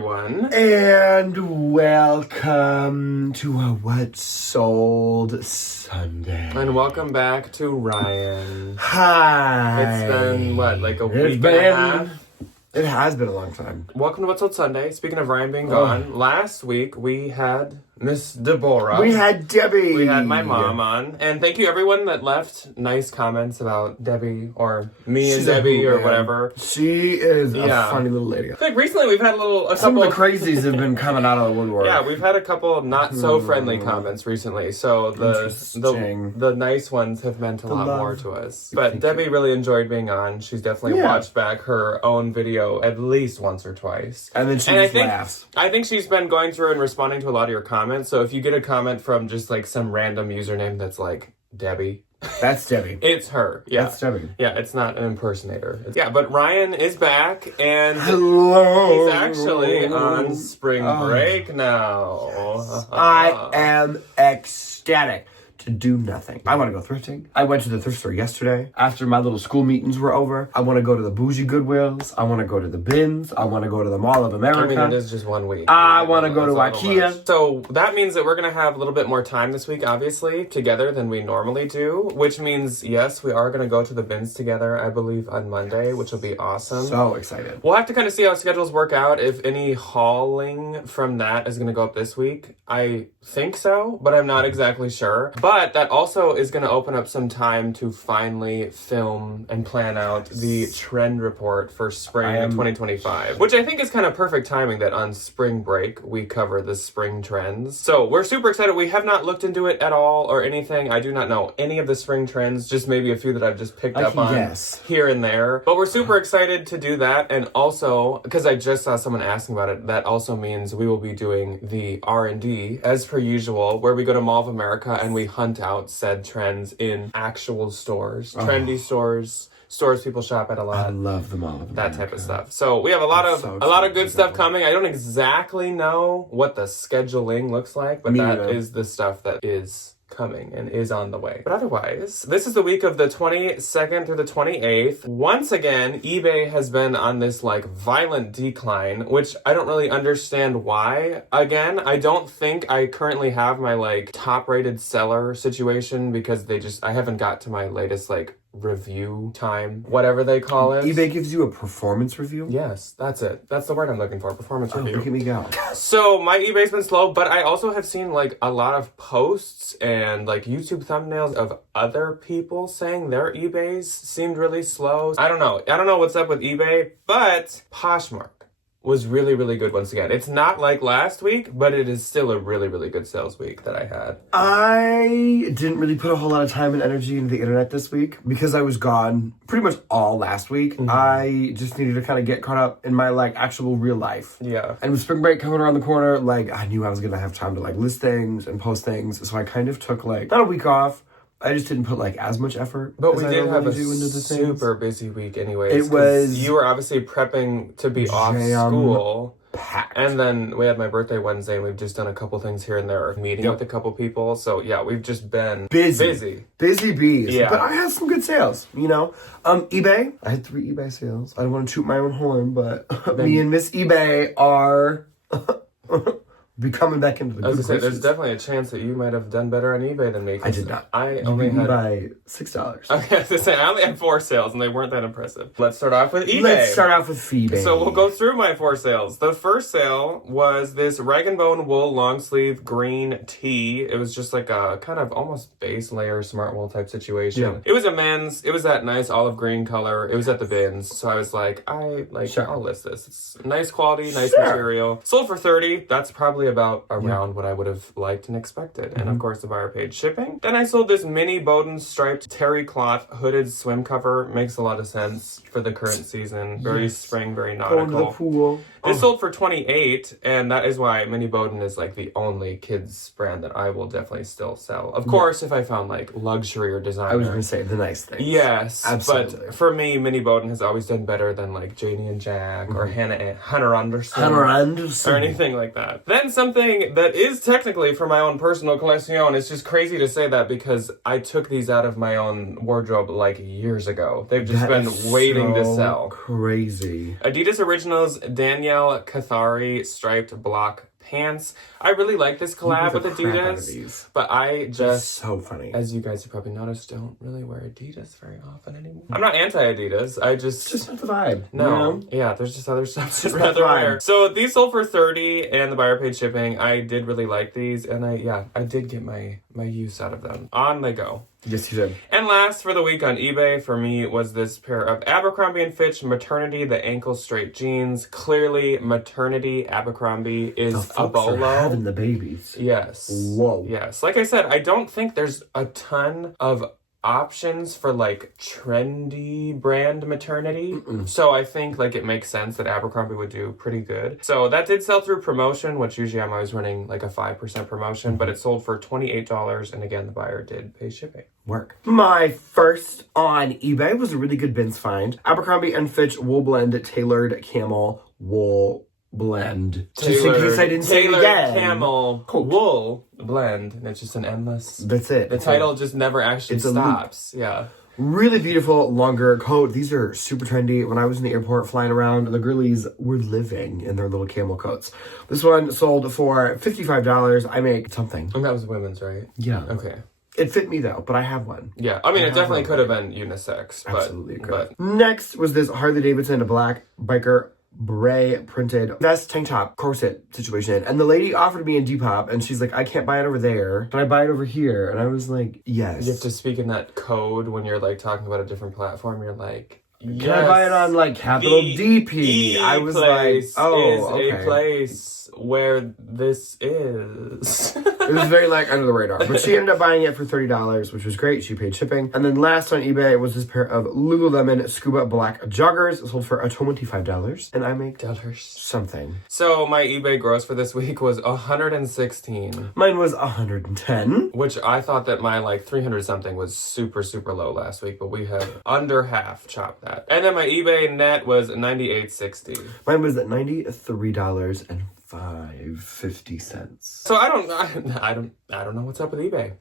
everyone. And welcome to a What Sold Sunday. And welcome back to Ryan. Hi. It's been, like a week and a half? It has been a long time. Welcome to What's Sold Sunday. Speaking of Ryan being gone, last week we had Miss Deborah. We had Debbie. We had my mom on. And thank you everyone that left nice comments about Debbie or me and Debbie or whatever. She is a funny little lady. I think recently we've had some of the crazies have been coming out of the woodwork. Yeah, we've had a couple not so friendly comments recently. So the nice ones have meant a lot more to us. But Debbie really enjoyed being on. She's definitely watched back her own video at least once or twice. And then she laughs. I think she's been going through and responding to a lot of your comments. So if you get a comment from just like some random username that's like Debbie. That's Debbie. It's her. Yeah. That's Debbie. Yeah, it's not an impersonator. But Ryan is back and hello. He's actually on spring break now. I am ecstatic to do nothing. I want to go thrifting. I went to the thrift store yesterday after my little school meetings were over. I want to go to the bougie Goodwills. I want to go to the Bins. I want to go to the Mall of America. I mean, it is just 1 week. I want to go to IKEA. So that means that we're going to have a little bit more time this week, obviously, together than we normally do, which means, yes, we are going to go to the Bins together, I believe, on Monday, which will be awesome. So excited. We'll have to kind of see how schedules work out, if any hauling from that is going to go up this week. I think so, but I'm not exactly sure. But that also is going to open up some time to finally film and plan out the trend report for spring 2025, which I think is kind of perfect timing that on spring break we cover the spring trends. So we're super excited. We have not looked into it at all or anything. I do not know any of the spring trends, just maybe a few that I've just picked up on here and there. But we're super excited to do that. And also, because I just saw someone asking about it, that also means we will be doing the R&D as per usual, where we go to Mall of America and we hunt out said trends in actual stores, trendy stores people shop at a lot. I love the Mall of America. That type of stuff. So we have a lot of good stuff coming. I don't exactly know what the scheduling looks like, but that is the stuff that is coming and is on the way. But otherwise, this is the week of the 22nd through the 28th. Once again, eBay has been on this like violent decline, which I don't really understand why. Again, I don't think I currently have my like top rated seller situation because I haven't got to my latest like review time, whatever they call it. eBay gives you a performance review? Yes, that's it. That's the word I'm looking for, performance review. Look at me go. So my eBay's been slow, but I also have seen like a lot of posts and like YouTube thumbnails of other people saying their eBays seemed really slow. I don't know what's up with eBay, but Poshmark was really, really good once again. It's not like last week, but it is still a really, really good sales week that I had. I didn't really put a whole lot of time and energy into the internet this week because I was gone pretty much all last week. Mm-hmm. I just needed to kind of get caught up in my like actual real life. Yeah. And with spring break coming around the corner, like I knew I was going to have time to like list things and post things. So I kind of took like, not a week off. I just didn't put like as much effort. But we did have a super busy week anyways. It was. You were obviously prepping to be off school. Packed. And then we had my birthday Wednesday and we've just done a couple things here and there, meeting with a couple people. So yeah, we've just been busy bees. Yeah. But I had some good sales, you know. eBay, I had 3 eBay sales. I don't want to toot my own horn, but me and Miss eBay are be coming back into the good graces. There's definitely a chance that you might have done better on eBay than me. I did not. I only had by $6. Okay, I was gonna say, I only had 4 sales and they weren't that impressive. Let's start off with eBay. Let's start off with eBay. So we'll go through my 4 sales. The first sale was this rag & bone wool long sleeve green tee. It was just like a kind of almost base layer smart wool type situation. Yeah. It was a men's. It was that nice olive green color. It was at the Bins. So I was like, I'll list this. It's nice quality, nice material. Sold for $30. That's probably about around what I would have liked and expected. And of course the buyer paid shipping. Then I sold this mini Bowden striped terry cloth hooded swim cover. Makes a lot of sense for the current season. Very spring, very nautical. Going to the pool. This sold for $28, and that is why Mini Bowden is like the only kids brand that I will definitely still sell. Of course, if I found like luxury or designer. I was going to say the nice things. Yes, absolutely. But for me, Mini Bowden has always done better than like Janie and Jack or Hunter Anderson. Hunter Anderson. Or anything like that. Then something that is technically for my own personal collection. It's just crazy to say that because I took these out of my own wardrobe like years ago. They've just been waiting to sell. Crazy. Adidas Originals Danielle Cathari striped block pants. I really like this collab with Adidas, but I just, so funny. as you guys have probably noticed, don't really wear Adidas very often anymore. I'm not anti-Adidas. I just... It's just not the vibe. No. You know? Yeah, there's just other stuff I'd not rather the vibe. wear. So these sold for $30 and the buyer paid shipping. I did really like these and I did get my use out of them. On they go. Yes, you did. And last for the week on eBay for me was this pair of Abercrombie & Fitch Maternity, the ankle straight jeans. Clearly, maternity Abercrombie is a bolo. Having the babies. Yes. Whoa. Yes. Like I said, I don't think there's a ton of options for like trendy brand maternity. So I think like it makes sense that Abercrombie would do pretty good. So that did sell through promotion, which usually I'm always running like a 5% promotion, but it sold for $28 and again the buyer did pay shipping. Work. My first on eBay was a really good bins find. Abercrombie & Fitch wool blend tailored camel wool blend. Just in case I didn't say it again. Camel wool blend, and it's just an endless. That's it. The title just never actually stops. Yeah. Really beautiful, longer coat. These are super trendy. When I was in the airport flying around, the girlies were living in their little camel coats. This one sold for $55. I make something. And that was women's, right? Yeah. Okay. It fit me though, but I have one. Yeah, I mean, it definitely could have been unisex. Absolutely but, could. Next was this Harley Davidson, a black biker beret printed vest tank top corset situation, and the lady offered me a Depop and she's like, I can't buy it over there, can I buy it over here? And I was like, yes. You have to speak in that code when you're like talking about a different platform. You're like, yes, can I buy it on like capital DP? I was like, oh, is okay. a place where this is. It was very like under the radar, but she ended up buying it for $30, which was great. She paid shipping. And then last on eBay was this pair of Lululemon scuba black joggers. It sold for $25, and I make something. So my eBay gross for this week was $116. Mine was $110, which I thought that my like 300 something was super low last week, but we have under half chopped that. And then my eBay net was $98.60. Mine was at $93.50. So I don't know what's up with eBay.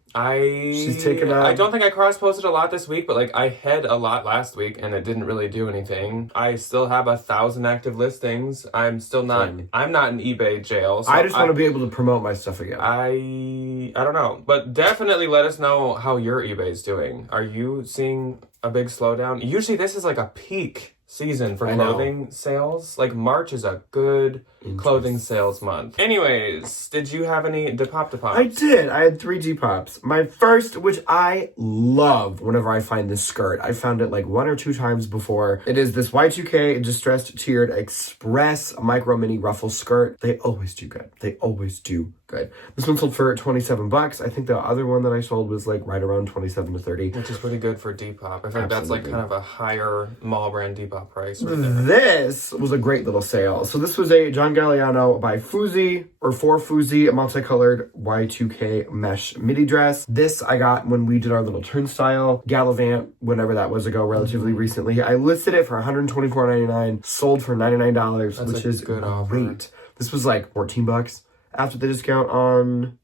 She's taken I don't think I cross-posted a lot this week, but like I had a lot last week and it didn't really do anything. I still have 1,000 active listings. I'm still not. I'm not in eBay jail. So I just want to be able to promote my stuff again. I don't know, but definitely let us know how your eBay's doing. Are you seeing a big slowdown? Usually this is like a peak season for clothing sales. Like March is a good clothing sales month. Anyways, did you have any Depop? I did. I had 3 Depops. My first, which I love whenever I find this skirt. I found it like 1 or 2 times before. It is this Y2K distressed tiered express micro mini ruffle skirt. They always do good. They always do good. This one sold for $27. I think the other one that I sold was like right around $27 to $30. Which is pretty good for Depop. I think that's like kind of a higher mall brand Depop price right there. This was a great little sale. So this was a John Galliano by Fuzi, or for Fuzi, multicolored Y2K mesh midi dress. This I got when we did our little turnstile Gallivant, whenever that was ago, relatively recently. I listed it for $124.99, sold for $99, which is good great. offer. This was like $14 after the discount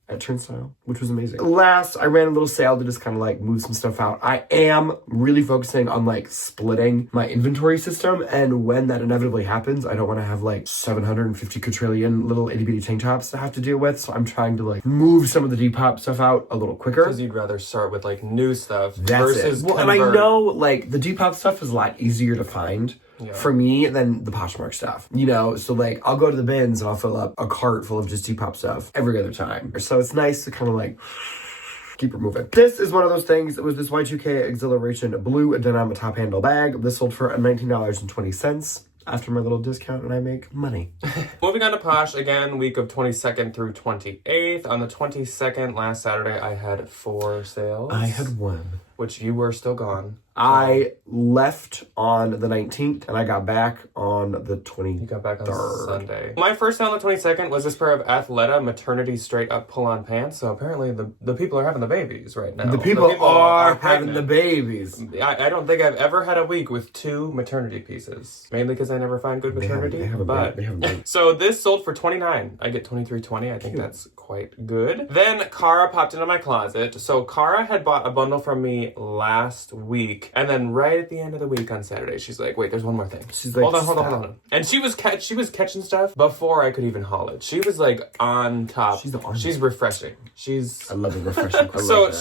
at Turnstile, which was amazing. Last, I ran a little sale to just kind of like move some stuff out. I am really focusing on like splitting my inventory system, and when that inevitably happens, I don't want to have like 750 quadrillion little itty bitty tank tops to have to deal with, so I'm trying to like move some of the Depop stuff out a little quicker. Because you'd rather start with like new stuff versus convert. And I know like the Depop stuff is a lot easier to find for me than the Poshmark stuff, you know? So like I'll go to the bins and I'll fill up a cart full of just Depop stuff every other time. So it's nice to kind of like keep it moving. This is one of those things. It was this Y2K Exhilaration blue denim top handle bag. This sold for $19.20 after my little discount, and I make money. Moving on to Posh, again, week of 22nd through 28th. On the 22nd, last Saturday, I had 4 sales. I had 1. which you were still gone. I left on the 19th and I got back on the 23rd. You got back on Sunday. My first sale on the 22nd was this pair of Athleta maternity straight up pull-on pants. So apparently the people are having the babies right now. The people are having the babies. I don't think I've ever had a week with 2 maternity pieces. Mainly because I never find good maternity. They have a baby. So this sold for $29. I get $23.20. I think that's quite good. Then Cara popped into my closet. So Cara had bought a bundle from me last week. And then right at the end of the week on Saturday, she's like, wait, there's one more thing. She's like, hold on. And she was catching stuff before I could even haul it. She was like on top. She's refreshing. I love it, refreshing.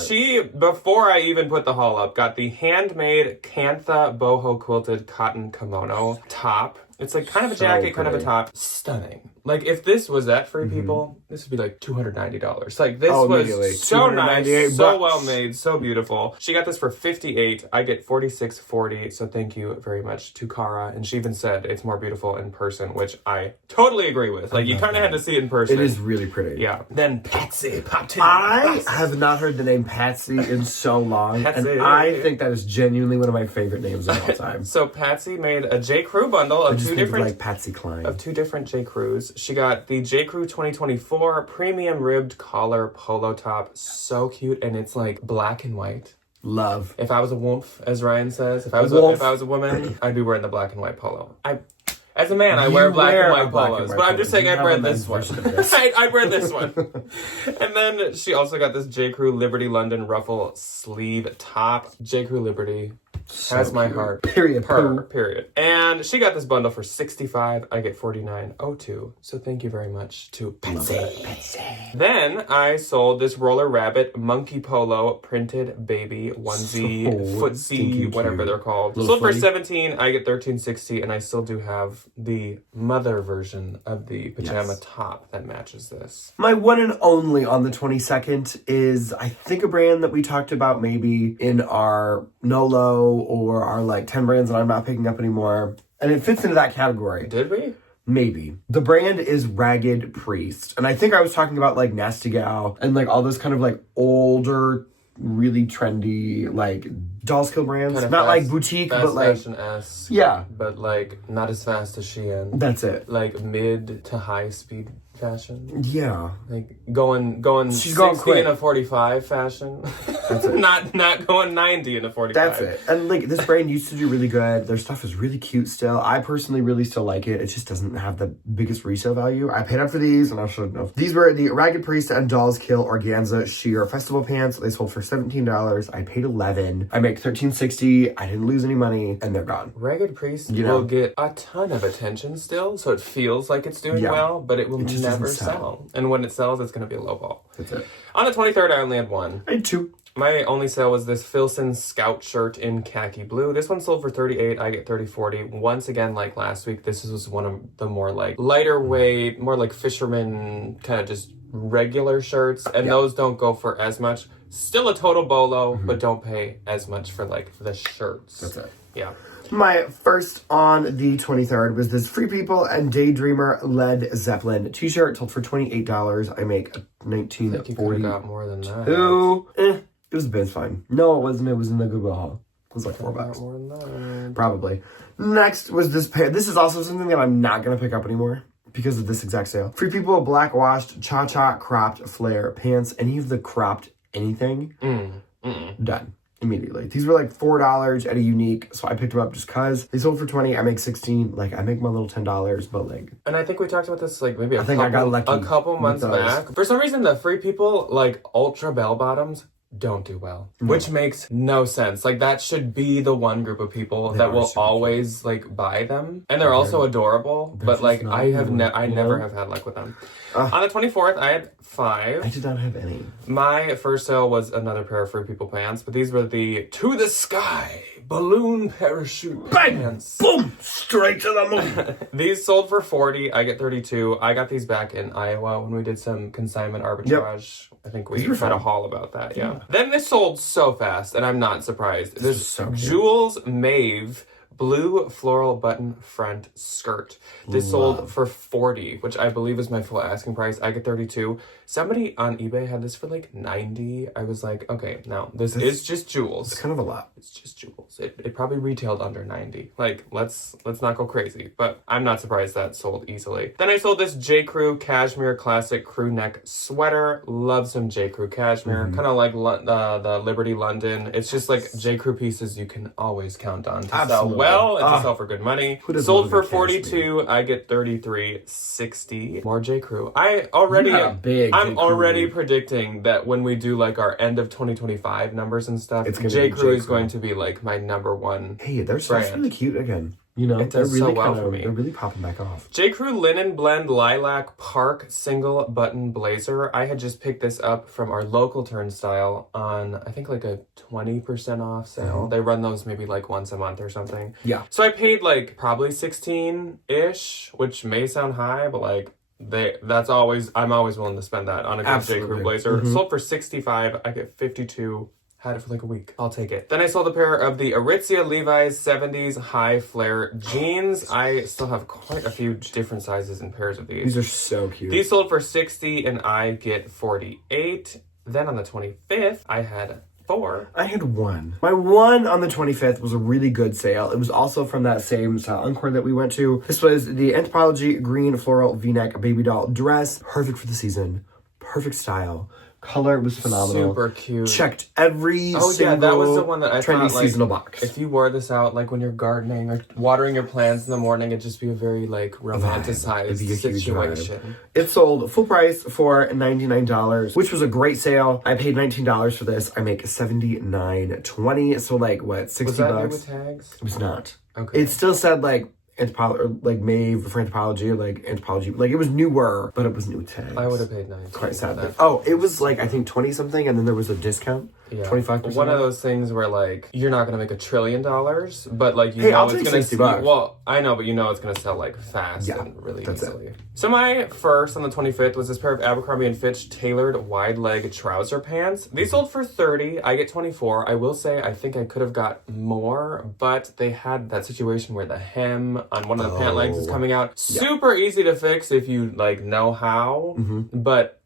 She, before I even put the haul up, got the handmade Kantha boho quilted cotton kimono top. It's like kind of a jacket, kind of a top. Stunning. Like, if this was at Free People, this would be like $290. Like, this was so nice, so well made, so beautiful. She got this for $58. I get $46.40. So thank you very much to Cara. And she even said it's more beautiful in person, which I totally agree with. Like, you kind of had to see it in person. It is really pretty. Yeah. Then Patsy popped in. I have not heard the name Patsy in so long. Patsy. And I think that is genuinely one of my favorite names of all time. So Patsy made a J. Crew bundle of two different... like Patsy Cline. Of 2 different J. Crews. She got the J. Crew 2024 premium ribbed collar polo top. So cute. And it's like black and white. Love. If I was a wolf, as Ryan says, if I was a woman, I'd be wearing the black and white polo. As a man, I wear black and white polos, but I'm just saying I'd wear this one. I'd wear this one. And then she also got this J. Crew Liberty London ruffle sleeve top. J. Crew Liberty has my heart. Period. Period. And she got this bundle for $65. I get $49.02. So thank you very much to Patsy. Then I sold this Roller Rabbit monkey polo printed baby onesie, footsie, whatever they're called. Sold for $17. I get $13.60, and I still do have the mother version of the pajama top that matches this. My one and only on the 22nd is, I think, a brand that we talked about maybe in our NOLO or our like 10 brands that I'm not picking up anymore. And it fits into that category. Did we? Maybe. The brand is Ragged Priest. And I think I was talking about like Nasty Gal and like all those kind of like older, really trendy like doll skill brands. Kind of not fast, like boutique, fast but like fashion-esque. Yeah. But like not as fast as Shein. That's it. Like mid to high speed fashion. Yeah. Like going She's 60 going quick. in a 45 fashion. That's it. not going 90 in a 45. That's it. And like this brand used to do really good. Their stuff is really cute still. I personally really still like it. It just doesn't have the biggest resale value. I paid up for these and I should know. These were the Ragged Priest and Dolls Kill Organza Sheer Festival Pants. They sold for $17. I paid $11. I make $13.60. I didn't lose any money and they're gone. Ragged Priest will get a ton of attention still, so it feels like it's doing well, but it will never sell. And when it sells, it's going to be a low ball. That's it. On the 23rd, I only had one. I had 2. My only sale was this Filson Scout shirt in khaki blue. This one sold for $38. I get $30.40. Once again, like last week, this was one of the more like lighter weight, more like fisherman kind of just regular shirts. And those don't go for as much. Still a total bolo, but don't pay as much for like the shirts. That's it. Yeah. My first on the 23rd was this Free People and Daydreamer Led Zeppelin t-shirt. Sold for $28. I make $19.40. I think you could have got more than that. It was a bit fine. No, it wasn't. It was in the Goodwill haul. It was like $4. More than that. Probably. Next was this pair. This is also something that I'm not going to pick up anymore because of this exact sale. Free People black washed cha-cha cropped flare pants. Any of the cropped anything. Done. Immediately. These were like $4 at a Unique, so I picked them up just cause. They sold for $20. I make $16. Like I make my little $10, but like. And I think we talked about this like maybe I got lucky a couple months back. For some reason, the Free People like ultra bell bottoms don't do well, which makes no sense. Like that should be the one group of people that will always like buy them, and they're also adorable. But like I never have had luck with them. On the 24th, I had 5. I did not have any. My first sale was another pair of Free People pants, but these were the To the Sky balloon parachute pants. Boom! Straight to the moon. These sold for $40. I get $32. I got these back in Iowa when we did some consignment arbitrage. I think we had a haul about that. Yeah. Then this sold so fast, and I'm not surprised. This so cute. Jules Mave blue floral button front skirt. This sold for $40, which I believe is my full asking price. I get $32. Somebody on eBay had this for like $90. I was like, okay, now this is just jewels. It's kind of a lot. It's just jewels. It probably retailed under $90. Like, let's not go crazy, but I'm not surprised that sold easily. Then I sold this J. Crew cashmere classic crew neck sweater. Love some J. Crew cashmere. Kind of like the Liberty London. It's just like J. Crew pieces you can always count on to sell well and to sell for good money. Sold for $42. I get $33.60. More J. Crew. I'm already predicting that when we do like our end of 2025 numbers and stuff, J. Crew is going to be like my number one. Hey, they're really cute again. You know, they're really for me. They're really popping back off. J. Crew Linen Blend Lilac Park Single Button Blazer. I had just picked this up from our local turnstile on, I think, like a 20% off sale. They run those maybe like once a month or something. Yeah. So I paid like probably 16-ish, which may sound high, but like I'm always willing to spend that on a good J. Crew blazer. Sold for $65. I get $52. Had it for like a week. I'll take it. Then I sold a pair of the Aritzia Levi's 70s high flare jeans. I still have quite a few different sizes and pairs of these. These are so cute. These sold for $60 and I get $48. Then on the 25th, I had 4. I had 1. My 1 on the 25th was a really good sale. It was also from that same style encore that we went to. This was the Anthropologie green floral v-neck baby doll dress. Perfect for the season. Perfect style. Color was phenomenal. Super cute. Checked every single that was the one that I trendy thought, like, seasonal box. If you wore this out, like when you're gardening or watering your plants in the morning, it'd just be a very like romanticized situation. It sold full price for $99, which was a great sale. I paid $19 for this. I make $79.20. So like what, $60? Was that new with tags? It was not. Okay. It still said like made for Anthropologie, or like Anthropologie, like it was newer, but it was new tags. I would have paid $9. Quite sad. Oh, it was like I think 20 something, and then there was a discount. Yeah. 25%. One of those things where like you're not gonna make $1 trillion, but like I'll it's take gonna $60. Well, I know, but it's gonna sell like fast and really easily. So my first on the 25th was this pair of Abercrombie & Fitch tailored wide leg trouser pants. These sold for $30. I get $24. I will say I think I could have got more, but they had that situation where the hem on one of the pant legs is coming out. Super easy to fix if you like know how, but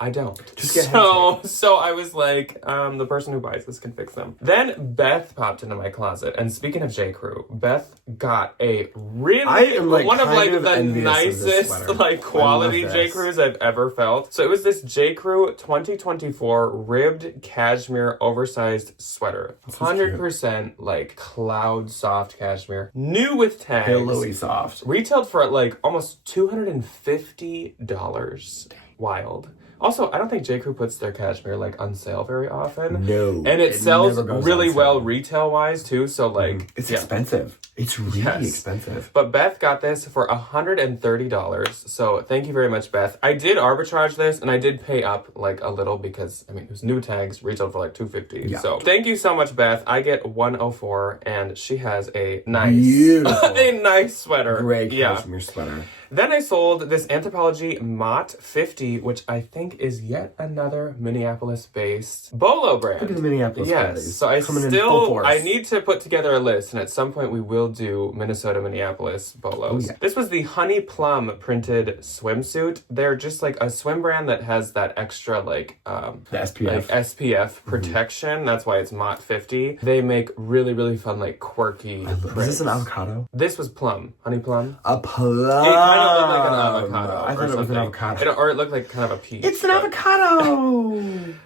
I don't. So I was like, the person who buys this can fix them. Then Beth popped into my closet, and speaking of J. Crew, Beth got a really one of the nicest like quality J. Crews I've ever felt. So it was this J. Crew 2024 ribbed cashmere oversized sweater, 100% like cloud soft cashmere, new with tags, pillowy soft, retailed for like almost $250. Wild. Also, I don't think J. Crew puts their cashmere like on sale very often. No. And it sells really well retail wise too. So like it's expensive. It's really expensive. But Beth got this for $130. So thank you very much, Beth. I did arbitrage this and I did pay up like a little because it was new tags, retailed for like $250. Yeah. So thank you so much, Beth. I get $104 and she has a nice beautiful a nice sweater. Gray cashmere sweater. Then I sold this Anthropologie Mott 50, which I think is yet another Minneapolis-based Bolo brand. Look at the Minneapolis Yes, so I need to put together a list, and at some point we will do Minnesota, Minneapolis Bolos. Oh, yeah. This was the Honey Plum printed swimsuit. They're just like a swim brand that has that extra like the SPF. like SPF protection. That's why it's Mott 50. They make really, really fun, like quirky prints. Was this an avocado? This was plum. Honey plum. A plum. It kind of looked like an avocado. I thought it was an avocado. Or it looked like kind of a peach. It's an avocado!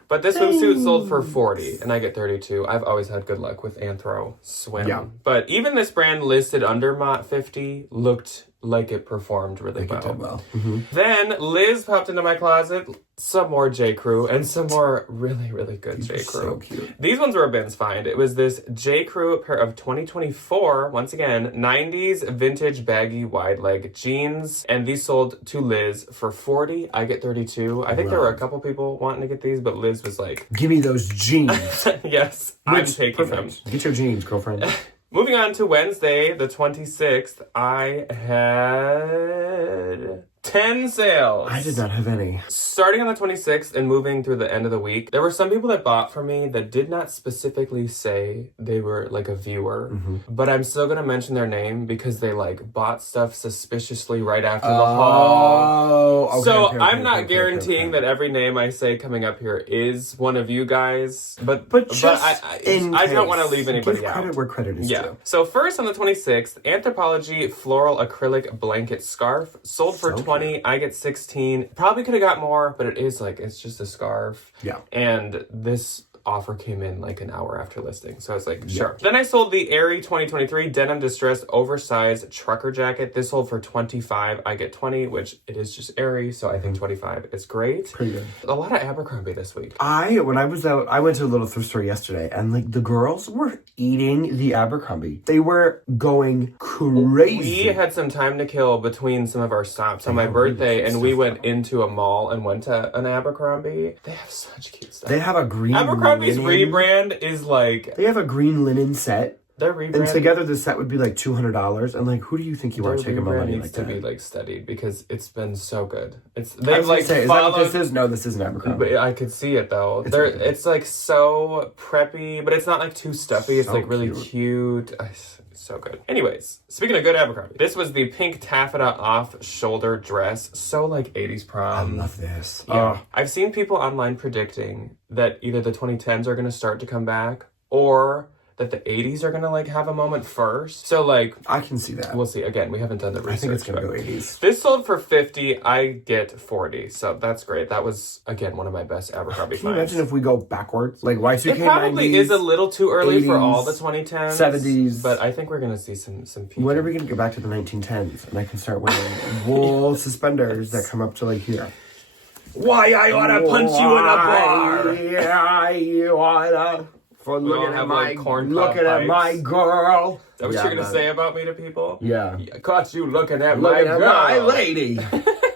But this swimsuit sold for $40, and I get $32. I've always had good luck with Anthro swim. Yeah. But even this brand listed under Mott 50 looked like it performed really well. It did well. Then Liz popped into my closet, some more J. Crew, and some more really, really good J. Crew. So cute. These ones were a bin's find. It was this J. Crew pair of 2024, once again, 90s vintage baggy wide leg jeans, and these sold to Liz for $40. I get $32. I think there were a couple people wanting to get these, but Liz was like, give me those jeans. Yes, I'm taking them. Get your jeans, girlfriend. Moving on to Wednesday, the 26th, I had 10 sales. I did not have any. Starting on the 26th and moving through the end of the week, there were some people that bought from me that did not specifically say they were like a viewer, but I'm still gonna mention their name because they like bought stuff suspiciously right after the haul. Okay, So okay, I'm okay, not okay, guaranteeing okay. that every name I say coming up here is one of you guys, but Just I don't want to leave anybody give credit out. where credit is Yeah. due. So first on the 26th, Anthropologie floral acrylic blanket scarf sold for So 20. I get 16. Probably could have got more, but it is like it's just a scarf. Yeah. And this offer came in like an hour after listing. So I was like, sure. Then I sold the Aerie 2023 denim distressed oversized trucker jacket. This sold for 25. I get 20, which it is just Aerie, so I think 25 is great. Pretty good. A lot of Abercrombie this week. When I was out, I went to a little thrift store yesterday, and like the girls were eating the Abercrombie. They were going crazy. We had some time to kill between some of our stops on my birthday, and we went into a mall and went to an Abercrombie. They have such cute stuff. They have a green Abercrombie's linen. rebrand is like They have a green linen set. their rebrand. And together the set would be like $200. And like, who do you think you are Their taking my rebrand money needs like to that? be like studied because it's been so good. It's I they've was gonna like say, is that what followed. this is? No, this isn't Abercrombie. But I could see it though. really good. It's like so preppy, but it's not like too stuffy. It's So like really cute. It's so good. Anyways, speaking of good Abercrombie, this was the pink taffeta off-shoulder dress. So like 80s I prom. love this. Yeah. I've seen people online predicting that either the 2010s are going to start to come back or that the 80s are going to like have a moment first. So like I can see that. we'll see. Again, we haven't done the research. I think it's going to but go 80s. this sold for 50. I get 40. So that's great. That was again one of my best Abercrombie Can you finds. imagine if we go backwards? Like Y2K, It probably 90s, is a little too early for 80s, all the 2010s, 70s. but I think we're gonna see some peak. When are we going to go back to the 1910s? And I can start wearing wool suspenders that come up to like here. Why I oughta punch you in a bar? Yeah, you oughta. For We all looking at have, my like, corn cob looking at my pipes. girl. Is that what you're gonna say about me to people? Yeah. I caught you looking at Looking my at girl. my lady.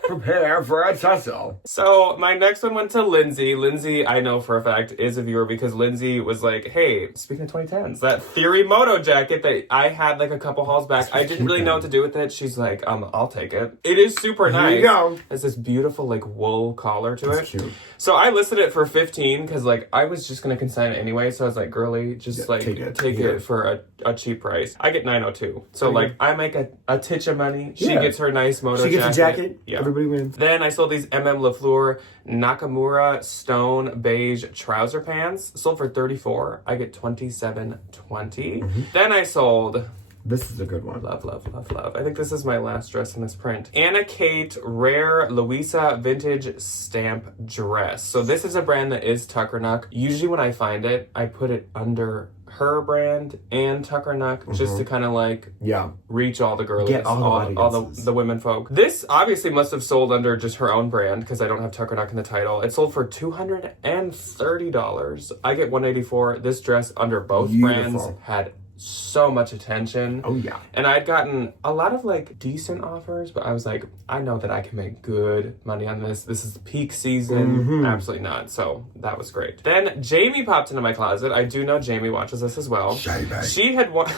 Prepare for a tussle. So my next one went to Lindsay. Lindsay, I know for a fact, is a viewer because Lindsay was like, hey, speaking of 2010s, that Theory Moto jacket that I had like a couple hauls back, I didn't really know what to do with it. She's like, I'll take it. It is super nice. Here you go. It's this beautiful like wool collar to That's it. cute. So I listed it for 15 because like I was just gonna consign it anyway. So I was like, girly, just like take it. take Yeah. it for a cheap price. I get 902. So like I make a titch of money. She Yeah. gets her nice moto She gets a jacket. Yeah. Everybody wins. Then I sold these LaFleur Nakamura Stone Beige trouser pants. Sold for 34. I get 27.20. Then I sold This is a good one. love. I think this is my last dress in this print. Anna Kate Rare Louisa Vintage Stamp Dress. So this is a brand that is Tuckernuck. Usually when I find it, I put it under her brand and Tuckernuck just to kind of like Yeah. reach all the girlies, Get all the all audiences. the women folk. This obviously must have sold under just her own brand because I don't have Tuckernuck in the title. It sold for $230. I get $184. This dress under both brands Beautiful. had so much attention. Oh, yeah. And I'd gotten a lot of like decent offers, but I was like, I know that I can make good money on this. This is the peak season. Absolutely not. So that was great. Then Jamie popped into my closet. I do know Jamie watches this as well. Jamie. She had one.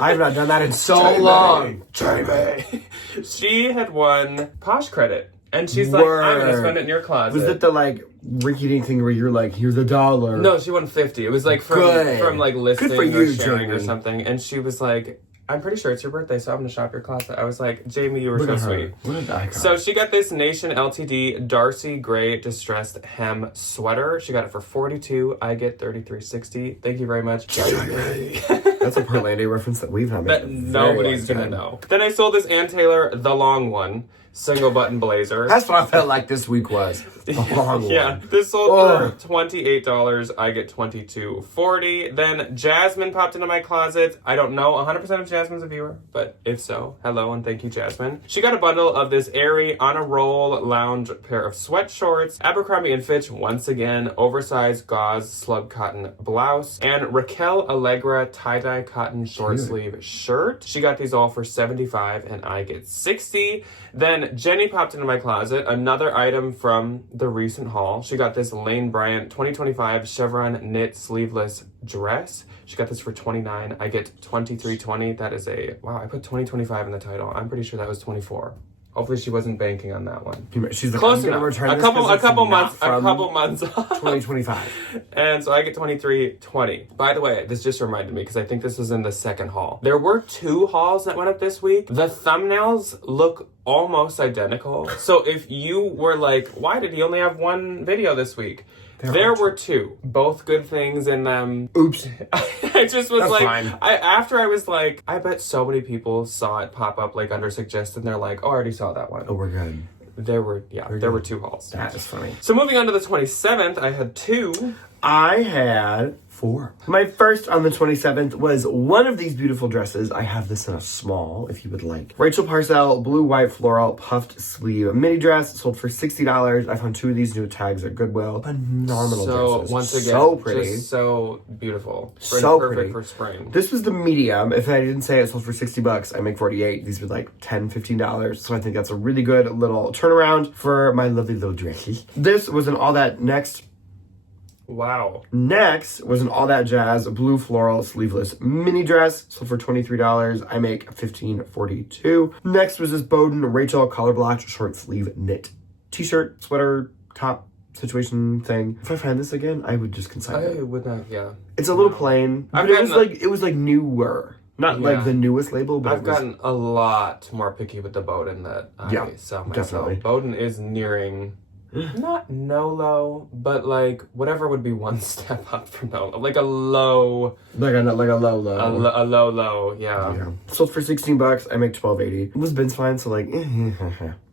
I have not done that in so Jamie. long. Jamie. She had won Posh credit. And she's like, I'm going to spend it in your closet. Was it the like rinky-dink thing where you're like, here's $1? No, she won 50. It was like from like listing Good for or you, sharing or Jamie. something. And she was like, I'm pretty sure it's your birthday, so I'm going to shop your closet. I was like, Jamie, you were Look so at her. sweet. What an icon. So she got this Nation LTD Darcy Gray distressed hem sweater. She got it for $42. I get $33.60. Thank you very much, Jamie. That's a Perlandi reference that we've not made. That nobody's gonna know. Then I sold this Ann Taylor, the long one, single button blazer. That's what I felt like this week was. The long Yeah, one. this sold Ugh. for $28. I get $22.40. Then Jasmine popped into my closet. I don't know 100% if Jasmine's a viewer, but if so, hello and thank you, Jasmine. She got a bundle of this Aerie on a roll lounge pair of sweat shorts, Abercrombie & Fitch once again, oversized gauze slub cotton blouse, and Raquel Allegra tie-dye cotton short sleeve shirt. She got these all for $75 and I get $60. Then Jenny popped into my closet, another item from the recent haul. She got this Lane Bryant 2025 chevron knit sleeveless dress. She got this for $29. I get $23.20. That is wow, I put 2025 in the title. I'm pretty sure that was 24. Hopefully she wasn't banking on that one. She's like, Close I'm gonna enough. return A this couple 'cause it's months. not A from couple months. 2025. And so I get 23.20. By the way, this just reminded me because I think this was in the second haul. There were 2 hauls that went up this week. The thumbnails look almost identical. So if you were like, why did he only have 1 video this week? There were 2, both good things in them. Oops. I just was That's like, fine. after I was like, I bet so many people saw it pop up like under suggested and they're like, oh, I already saw that one. Oh, we're good. There were 2 hauls. That is funny. So moving on to the 27th, I had 2. I had 4. My first on the 27th was one of these beautiful dresses. I have this in a small, if you would like. Rachel Parcell, blue, white, floral, puffed sleeve mini dress, sold for $60. I found 2 of these new tags at Goodwill. Phenomenal dresses. So once again, so pretty. just so beautiful. So perfect pretty. for spring. This was the medium. If I didn't say it sold for $60, I make $48. These were like $10, $15. So I think that's a really good little turnaround for my lovely little dressy. This was an All That Wow. Next was an All That Jazz blue floral sleeveless mini dress, sold for $23. I make $15.42. Next was this Bowden Rachel color blocked short sleeve knit t-shirt, sweater, top situation thing. If I find this again, I would just consign it. I would not, yeah. It's a little plain, but it was like newer. Not like the newest label, but I've gotten a lot more picky with the Bowden that I sell myself. Definitely. Bowden is nearing not no-low, but like whatever would be one step up from no-low. Like a low. Like a low. A low, yeah. Sold for $16. I make $12.80. It was Ben's fine, so like,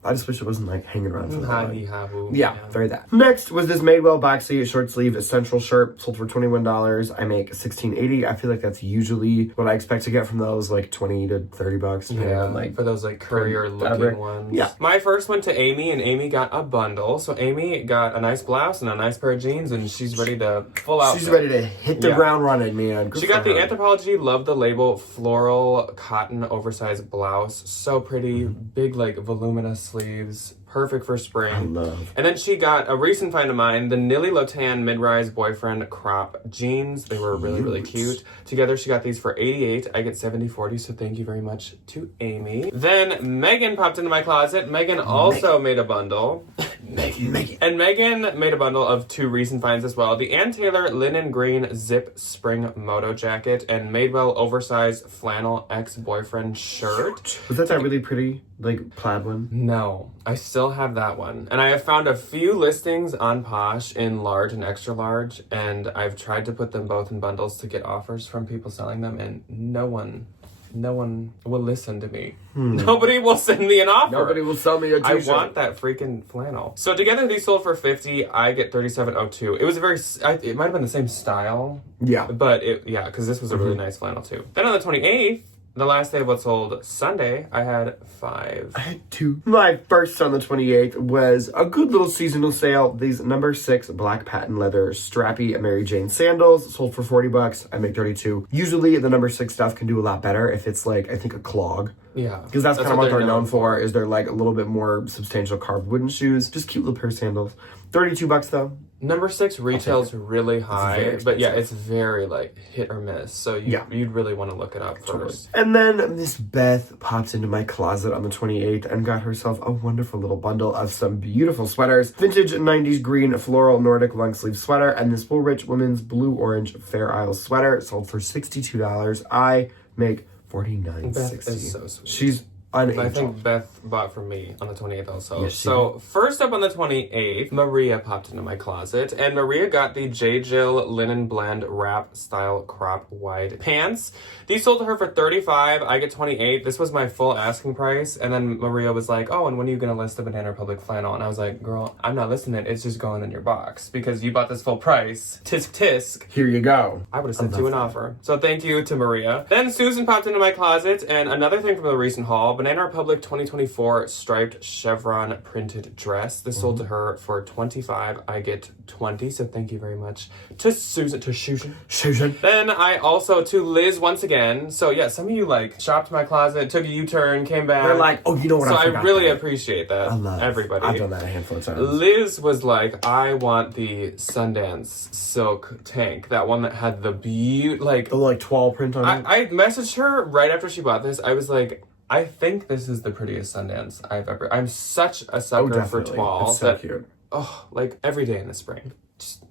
I just wish it wasn't like hanging around for that. Yeah, very that. Next was this Madewell boxy short sleeve essential shirt, sold for $21. I make $16.80. I feel like that's usually what I expect to get from those, like $20 to $30. Yeah, on, like for those like courier looking ones. Yeah. My first went to Amy, and Amy got a bundle. So Amy got a nice blouse and a nice pair of jeans, and she's ready to full out. She's ready to hit the ground running, man. She got the Anthropologie Love the Label floral cotton oversized blouse. So pretty, big like voluminous sleeves. Perfect for spring. I love. And then she got a recent find of mine, the Nilly Lotan mid-rise boyfriend crop jeans. They were really, really cute. Together, she got these for $88. I get $70.40, so thank you very much to Amy. Then Megan popped into my closet. Megan also made a bundle. Megan. And Megan made a bundle of 2 recent finds as well. The Ann Taylor linen green zip spring moto jacket and Madewell oversized flannel ex-boyfriend shirt. Was that really pretty, like, plaid one? No, I still have that one. And I have found a few listings on Posh in large and extra large, and I've tried to put them both in bundles to get offers from people selling them, and no one will listen to me. Nobody will send me an offer. Nobody will sell me a t-shirt. I want that freaking flannel. So together these sold for $50. I get $37.02. It was it might have been the same style. Yeah. But because this was a really nice flannel too. Then on the 28th, the last day of what sold Sunday, I had 5. I had 2. My first on the 28th was a good little seasonal sale. These number 6 black patent leather strappy Mary Jane sandals sold for $40. I make $32. Usually the number 6 stuff can do a lot better if it's like, I think, a clog. Yeah. Because that's kind of what they're known for, is they're like a little bit more substantial carved wooden shoes. Just cute little pair of sandals. $32 though. Number 6 retails really high, but yeah, it's very like hit or miss. So you'd really want to look it up first. And then Miss Beth popped into my closet on the 28th and got herself a wonderful little bundle of some beautiful sweaters. Vintage 90s green floral Nordic long sleeve sweater and this Woolrich women's blue orange Fair Isle sweater sold for $62. I make $49.60. Beth is so sweet. She's an angel. I think Beth bought from me on the 28th also. Yes, so first up on the 28th, Maria popped into my closet, and Maria got the J. Jill linen blend wrap style crop wide pants. These sold to her for $35. I get $28. This was my full asking price, and then Maria was like, "Oh, and when are you gonna list the Banana Republic flannel?" And I was like, "Girl, I'm not listing it. It's just going in your box because you bought this full price. Tisk tisk. Here you go." I would have sent you an offer. So thank you to Maria. Then Susan popped into my closet, and another thing from the recent haul, Banana Republic 2024 striped chevron printed dress. This sold to her for $25. I get $20, so thank you very much to Susan. Then I also, to Liz once again. So yeah, some of you like shopped my closet, took a U-turn, came back. They're like, oh, you know what so I forgot. I really appreciate that. I love everybody. I've done that a handful of times. Liz was like, I want the Sundance silk tank. That one that had the the like toile print on it. I messaged her right after she bought this. I was like, I think this is the prettiest Sundance I've ever. I'm such a sucker for toile. It's so cute. Oh, like every day in the spring.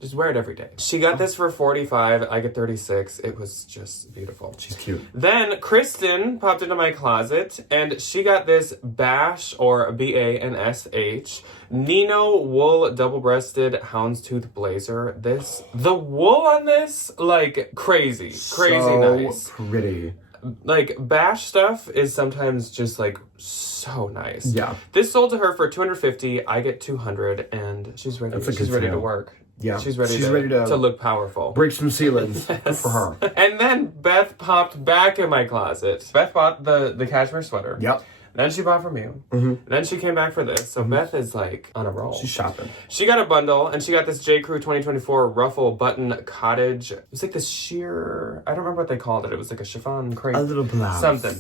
Just wear it every day. She got this for $45. I get $36. It was just beautiful. She's cute. Then Kristen popped into my closet and she got this Bash, or BANSH, Nino wool double-breasted houndstooth blazer. The wool on this, like crazy nice. So pretty. Like, Bash stuff is sometimes just like so nice. Yeah. This sold to her for $250. I get $200, and she's ready. She's ready to work. Yeah. She's ready to look powerful. Break some ceilings. Good for her. And then Beth popped back in my closet. Beth bought the cashmere sweater. Yep. Then she bought from you. Mm-hmm. Then she came back for this. So Beth is like on a roll. She's shopping. She got a bundle, and she got this J. Crew 2024 ruffle button cottage. It was like this sheer, I don't remember what they called it. It was like a chiffon crepe. A little blouse. Something.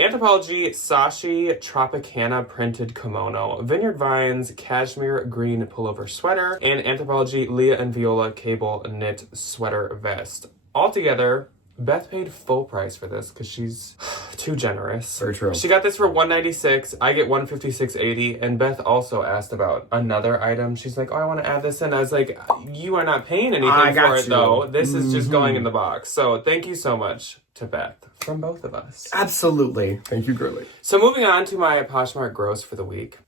Anthropologie Sashi Tropicana printed kimono, Vineyard Vines cashmere green pullover sweater, and Anthropologie Leah and Viola cable knit sweater vest. Altogether, Beth paid full price for this because she's too generous. Very true. She got this for $196. I get $156.80. And Beth also asked about another item. She's like, "Oh, I want to add this in." I was like, "You are not paying anything for it, though. This is just going in the box." So thank you so much to Beth from both of us. Absolutely. Thank you, girly. So moving on to my Poshmark gross for the week.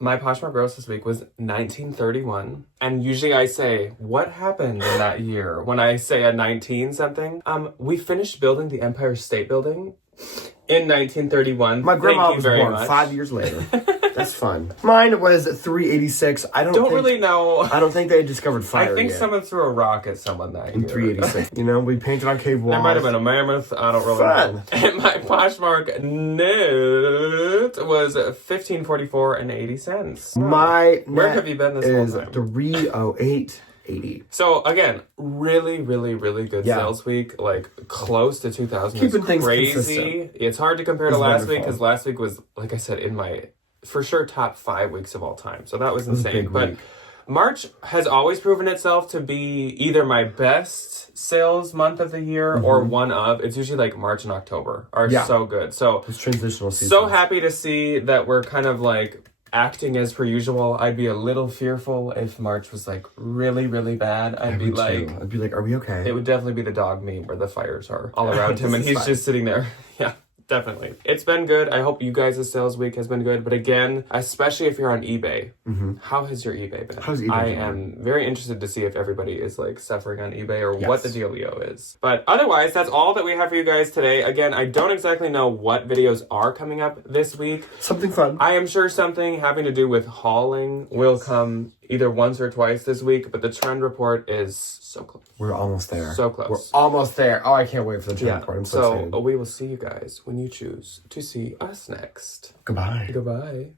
My Poshmark gross this week was 1931. And usually I say, what happened in that year? When I say a 19 something. We finished building the Empire State Building in 1931. My grandma was born much. 5 years later. That's fun. Mine was 386. I don't really know. I don't think they discovered fire I think yet. someone threw a rock at someone that In year. 386. You know, we painted on cave walls. There might have been a mammoth. I don't really know. And my Poshmark net was $15.44.80. My Where net have you been this whole time? 308.80. So again, really good sales week, like close to 2,000. Keeping things crazy. consistent. It's hard to compare to last week wonderful. because last week was, like I said, in my for sure top 5 weeks of all time. So that was insane. Big But week. March has always proven itself to be either my best sales month of the year or one of. It's usually like March and October are so good. So It's transitional season. so happy to see that we're kind of like acting as per usual. I'd be a little fearful if March was like really bad. I'd be like, are we okay? it would definitely be the dog meme where the fires are all around him and he's just sitting there. Yeah. Definitely. It's been good. I hope you guys' sales week has been good. But again, especially if you're on eBay, how has your eBay been? How's eBay I doing? am very interested to see if everybody is like suffering on eBay or what the dealio is. But otherwise, that's all that we have for you guys today. Again, I don't exactly know what videos are coming up this week. Something fun. I am sure something having to do with hauling will come either once or twice this week, but the trend report is so close. We're almost there. So close. We're almost there. Oh, I can't wait for the trend report. I'm so excited. we will see you guys when you choose to see us next. Goodbye. Goodbye.